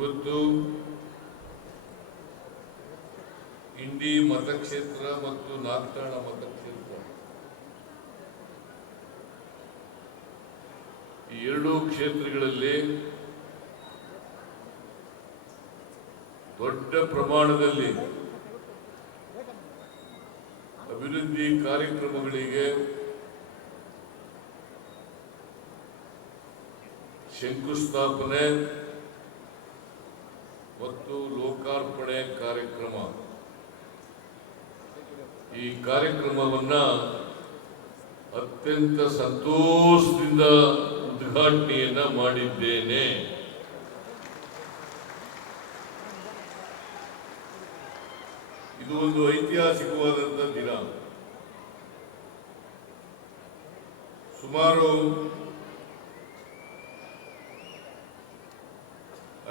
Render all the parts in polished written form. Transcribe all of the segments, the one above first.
ಇವತ್ತು ಇಂಡಿ ಮತಕ್ಷೇತ್ರ ಮತ್ತು ನಾಗಠಾಣ ಮತಕ್ಷೇತ್ರ ಈ ಎರಡೂ ಕ್ಷೇತ್ರಗಳಲ್ಲಿ ದೊಡ್ಡ ಪ್ರಮಾಣದಲ್ಲಿ ಅಭಿವೃದ್ಧಿ ಕಾರ್ಯಕ್ರಮಗಳಿಗೆ ಶಂಕುಸ್ಥಾಪನೆ ಮತ್ತು ಲೋಕಾರ್ಪಣೆ ಕಾರ್ಯಕ್ರಮ. ಈ ಕಾರ್ಯಕ್ರಮವನ್ನ ಅತ್ಯಂತ ಸಂತೋಷದಿಂದ ಉದ್ಘಾಟನೆಯನ್ನ ಮಾಡಿದ್ದೇನೆ. ಇದು ಒಂದು ಐತಿಹಾಸಿಕವಾದಂಥ ದಿನ. ಸುಮಾರು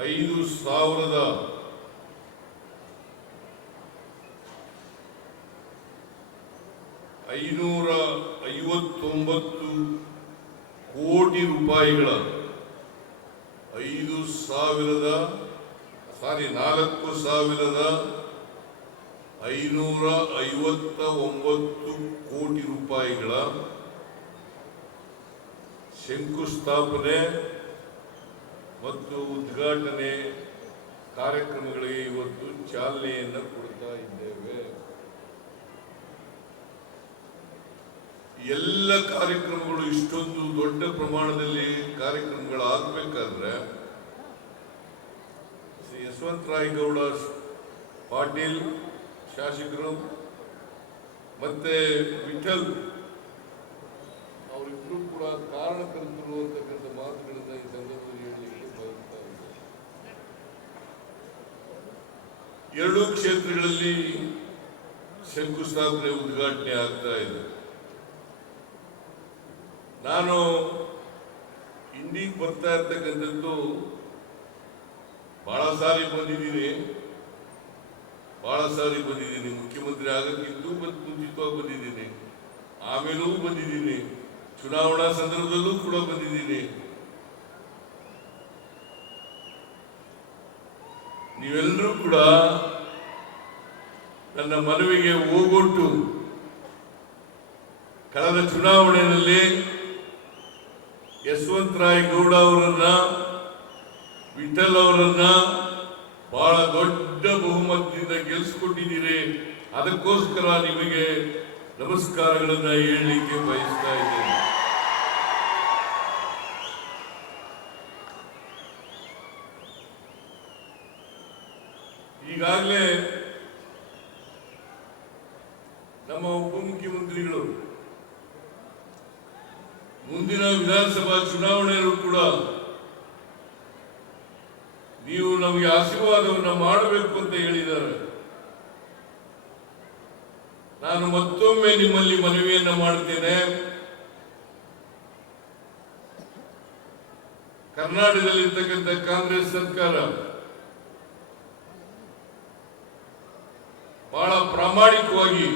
5,559 ಕೋಟಿ ರೂಪಾಯಿಗಳ 4,559 ಕೋಟಿ ರೂಪಾಯಿಗಳ ಶಂಕುಸ್ಥಾಪನೆ ಮತ್ತು ಉದ್ಘಾಟನೆ ಕಾರ್ಯಕ್ರಮಗಳಿಗೆ ಇವತ್ತು ಚಾಲನೆಯನ್ನು ಕೊಡ್ತಾ ಇದ್ದೇವೆ. ಎಲ್ಲ ಕಾರ್ಯಕ್ರಮಗಳು ಇಷ್ಟೊಂದು ದೊಡ್ಡ ಪ್ರಮಾಣದಲ್ಲಿ ಕಾರ್ಯಕ್ರಮಗಳಾಗಬೇಕಾದ್ರೆ ಶ್ರೀ ಯಶವಂತರಾಯಗೌಡ ಪಾಟೀಲ್ ಶಾಸಕರು ಮತ್ತೆ ವಿಠಲ್ ಅವರಿಬ್ಬರು ಕೂಡ ಕಾರಣಕರ್ತರು ಅಂತಕ್ಕಂಥ ಮಾತುಗಳನ್ನು ಈ ಸಂದರ್ಭದಲ್ಲಿ ಹೇಳಲಿಕ್ಕೆ ಬಯಸ್ತಾ ಇದ್ದಾರೆ. ಎರಡೂ ಕ್ಷೇತ್ರಗಳಲ್ಲಿ ಶಂಕುಸ್ಥಾಪನೆ ಉದ್ಘಾಟನೆ ಆಗ್ತಾ ಇದೆ. ನಾನು ಇಂಡಿಗೆ ಬರ್ತಾ ಇರ್ತಕ್ಕಂಥದ್ದು ಬಹಳ ಸಾರಿ ಬಂದಿದ್ದೀನಿ. ಮುಖ್ಯಮಂತ್ರಿ ಆಗಕ್ಕಿಂತೂ ಮುಂಚಿತವಾಗಿ ಬಂದಿದ್ದೀನಿ, ಆಮೇಲೂ ಬಂದಿದ್ದೀನಿ, ಚುನಾವಣಾ ಸಂದರ್ಭದಲ್ಲೂ ಕೂಡ ಬಂದಿದ್ದೀನಿ. ನೀವೆಲ್ಲರೂ ಕೂಡ ನನ್ನ ಮನವಿಗೆ ಓಗೊಟ್ಟು ಕಳೆದ ಚುನಾವಣೆಯಲ್ಲಿ ಯಶವಂತರಾಯಗೌಡ ಅವರನ್ನ, ವಿಠಲ್ ಅವರನ್ನ ಬಹಳ ದೊಡ್ಡ ಬಹುಮತದಿಂದ ಗೆಲ್ಲಿಸಿಕೊಟ್ಟಿದ್ದೀರಿ. ಅದಕ್ಕೋಸ್ಕರ ನಿಮಗೆ ನಮಸ್ಕಾರಗಳನ್ನ ಹೇಳಲಿಕ್ಕೆ ಬಯಸ್ತಾ ಇದ್ದೇನೆ. ಈಗಾಗಲೇ ನಮ್ಮ ಉಪಮುಖ್ಯಮಂತ್ರಿಗಳು ಮುಂದಿನ ವಿಧಾನಸಭಾ ಚುನಾವಣೆಯಲ್ಲೂ ಕೂಡ ನೀವು ನಮಗೆ ಆಶೀರ್ವಾದವನ್ನು ಮಾಡಬೇಕು ಅಂತ ಹೇಳಿದ್ದಾರೆ. ನಾನು ಮತ್ತೊಮ್ಮೆ ನಿಮ್ಮಲ್ಲಿ ಮನವಿಯನ್ನ ಮಾಡುತ್ತೇನೆ. ಕರ್ನಾಟಕದಲ್ಲಿರ್ತಕ್ಕಂಥ ಕಾಂಗ್ರೆಸ್ ಸರ್ಕಾರ ಬಹಳ ಪ್ರಾಮಾಣಿಕವಾಗಿ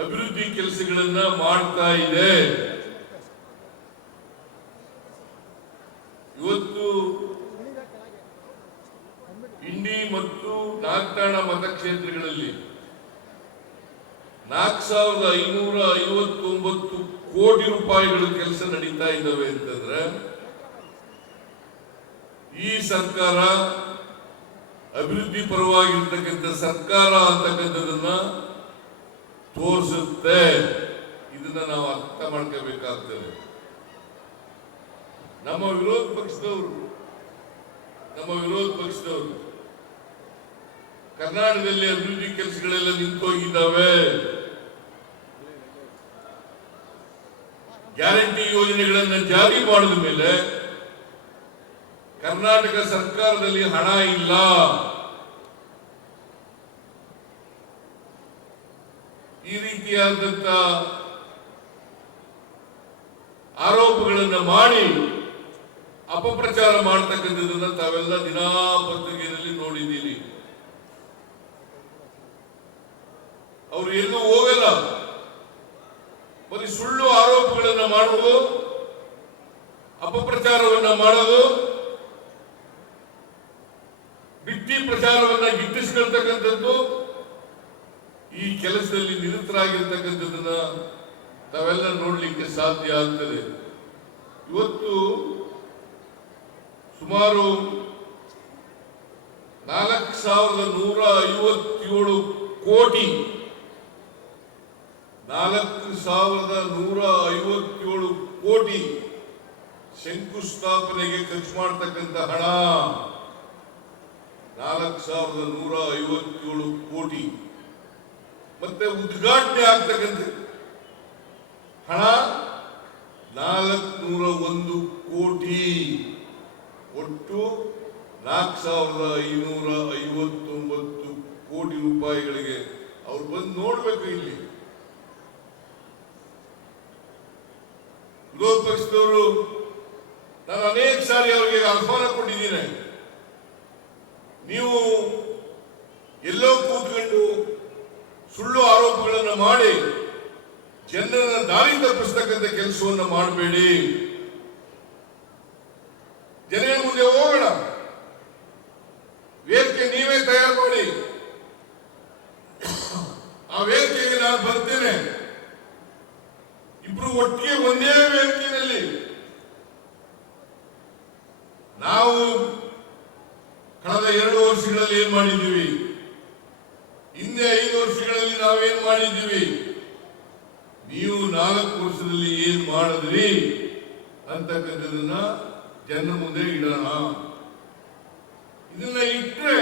ಅಭಿವೃದ್ಧಿ ಕೆಲಸಗಳನ್ನ ಮಾಡ್ತಾ ಇದೆ. ಇವತ್ತು ಇಂಡಿ ಮತ್ತು ನಾಗಠಾಣ ಮತಕ್ಷೇತ್ರಗಳಲ್ಲಿ 4,559 ಕೋಟಿ ರೂಪಾಯಿಗಳ ಕೆಲಸ ನಡೀತಾ ಇದ್ದಾವೆ ಅಂತಂದ್ರೆ ಈ ಸರ್ಕಾರ ಅಭಿವೃದ್ಧಿ ಪರವಾಗಿರ್ತಕ್ಕಂಥ ಸರ್ಕಾರ ಅಂತಕ್ಕಂಥದನ್ನ ತೋರಿಸುತ್ತೆ. ಇದನ್ನ ನಾವು ಅರ್ಥ ಮಾಡ್ಕೋಬೇಕಾಗ್ತದೆ. ನಮ್ಮ ವಿರೋಧ ಪಕ್ಷದವರು ಕರ್ನಾಟಕದಲ್ಲಿ ಅಭಿವೃದ್ಧಿ ಕೆಲಸಗಳೆಲ್ಲ ನಿಂತೋಗಿದ್ದಾವೆ. ಗ್ಯಾರಂಟಿ ಯೋಜನೆಗಳನ್ನು ಜಾರಿ ಮಾಡಿದ ಮೇಲೆ ಕರ್ನಾಟಕ ಸರ್ಕಾರದಲ್ಲಿ ಹಣ ಇಲ್ಲ. ಈ ರೀತಿಯಾದಂತ ಆರೋಪಗಳನ್ನು ಮಾಡಿ ಅಪಪ್ರಚಾರ ಮಾಡತಕ್ಕಂಥದ್ದನ್ನ ತಾವೆಲ್ಲ ದಿನಪತ್ರಿಕೆಯಲ್ಲಿ ನೋಡಿದ್ದೀರಿ. ಅವರು ಎಲ್ಲೂ ಹೋಗಲ್ಲ, ಬರೀ ಸುಳ್ಳು ಆರೋಪಗಳನ್ನು ಮಾಡುವುದು, ಅಪಪ್ರಚಾರವನ್ನ ಮಾಡೋದು, ಪ್ರಚಾರವನ್ನ ಗಿಟ್ಟಿಸ್ಕೊಳ್ತಕ್ಕಂಥದ್ದು, ಈ ಕೆಲಸದಲ್ಲಿ ನಿರತರಾಗಿರ್ತಕ್ಕಂಥದ್ದನ್ನ ತಾವೆಲ್ಲ ನೋಡ್ಲಿಕ್ಕೆ ಸಾಧ್ಯ ಆಗ್ತದೆ. ಇವತ್ತು ಸುಮಾರು 4,157 ಕೋಟಿ 4,157 ಕೋಟಿ ಶಂಕುಸ್ಥಾಪನೆಗೆ ಖರ್ಚು ಮಾಡತಕ್ಕಂಥ ಹಣ 4,157 ಕೋಟಿ. ಮತ್ತೆ ಉದ್ಘಾಟನೆ ಆಗ್ತಕ್ಕಂಥ ಹಣ 401 ಕೋಟಿ. ಒಟ್ಟು 4,559 ಕೋಟಿ ರೂಪಾಯಿಗಳಿಗೆ ಅವ್ರು ಬಂದು ನೋಡ್ಬೇಕು. ಇಲ್ಲಿ ವಿರೋಧ ಪಕ್ಷದವರು ನಾನು ಅನೇಕ ಸಾರಿ ಅವರಿಗೆ ಆಹ್ವಾನ ಕೊಟ್ಟಿದ್ದೇನೆ. ನೀವು ಎಲ್ಲೋ ಕೂತ್ಕೊಂಡು ಸುಳ್ಳು ಆರೋಪಗಳನ್ನು ಮಾಡಿ ಜನರನ್ನ ದಾರಿ ತಪ್ಪಿಸ್ತಕ್ಕಂಥ ಕೆಲಸವನ್ನು ಮಾಡಬೇಡಿ. ಜನರ ಮುಂದೆ ಹೋಗೋಣ, ವೇದಿಕೆ ನೀವೇ ತಯಾರು ಮಾಡಿ, ಆ ವೇದಿಕೆಗೆ ನಾನು ಬರ್ತೇನೆ. ಇಬ್ರು ಒಟ್ಟಿಗೆ ಒಂದೇ ವೇದಿಕೆಯಲ್ಲಿ ನಾವು ಕಳೆದ 2 ವರ್ಷಗಳಲ್ಲಿ ಏನ್ ಮಾಡಿದ್ದೀವಿ, ಹಿಂದೆ 5 ವರ್ಷಗಳಲ್ಲಿ ನಾವೇನ್ ಮಾಡಿದ್ದೀವಿ, ನೀವು 4 ವರ್ಷದಲ್ಲಿ ಏನ್ ಮಾಡಿದ್ರಿ ಅಂತಕ್ಕಂಥದನ್ನ ಜನರ ಮುಂದೆ ಇಡೋಣ. ಇದನ್ನ ಇಟ್ಟರೆ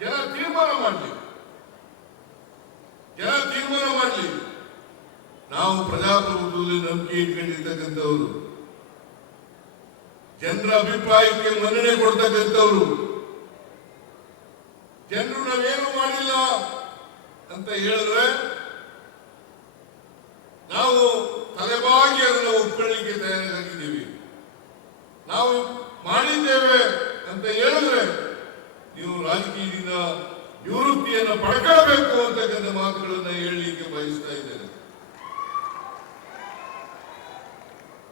ಜನ ತೀರ್ಮಾನ ಮಾಡಲಿ. ನಾವು ಪ್ರಜಾಪ್ರಭುತ್ವದಲ್ಲಿ ನಂಬಿಕೆ ಇಟ್ಕೊಂಡಿರ್ತಕ್ಕಂಥವ್ರು, ಜನರ ಅಭಿಪ್ರಾಯಕ್ಕೆ ಮನ್ನಣೆ ಕೊಡ್ತಕ್ಕಂಥವ್ರು. ಜನರು ನಾವೇನು ಮಾಡಿಲ್ಲ ಅಂತ ಹೇಳಿದ್ರೆ ನಾವು ತಲೆಬಾಗಿ ಅದನ್ನು ಒಪ್ಕೊಳ್ಳಿಕ್ಕೆ ತಯಾರಾಗಿದ್ದೀವಿ. ನಾವು ಮಾಡಿದ್ದೇವೆ ಅಂತ ಹೇಳಿದ್ರೆ ನೀವು ರಾಜಕೀಯದಿಂದ ನಿವೃತ್ತಿಯನ್ನು ಪಡ್ಕೊಳ್ಬೇಕು ಅಂತಕ್ಕಂಥ ಮಾತುಗಳನ್ನು ಹೇಳಲಿಕ್ಕೆ ಬಯಸ್ತಾ ಇದ್ದೇನೆ.